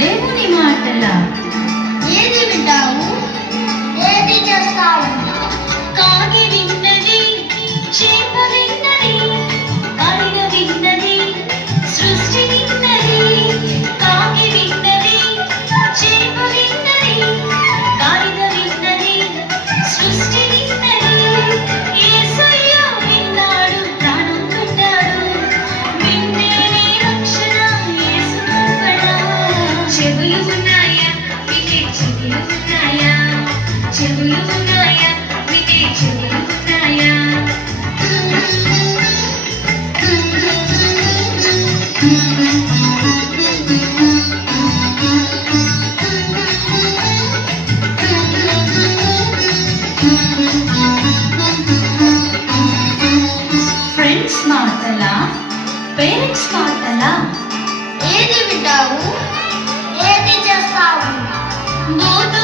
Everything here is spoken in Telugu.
దేవుని మాటల ఏది వింటావు, ఏది చేస్తావు? కాగి విన్నది, చేప విన్నది, గాలిన విన్నది, సృష్టి విన్నది. కాగి విన్నది, చేప విన్నది, గాలిన విన్నది, సృష్టి విన్నది. యేసయ్య విన్నాడు, ప్రాణం పెట్టాడు. విన్నేనే రక్షణ, యేసు కృపణ. చెవులు ఉన్నాయా, వినే చెవులు ఉన్నాయా? చెవులు ఉన్నాయా, వినే చెవులు ఉన్నాయా? ఫ్రెండ్స్ మాటలా, పేరెంట్స్ మాటలా? ఏది వింటావు, ఏది చేస్తావు? బోధ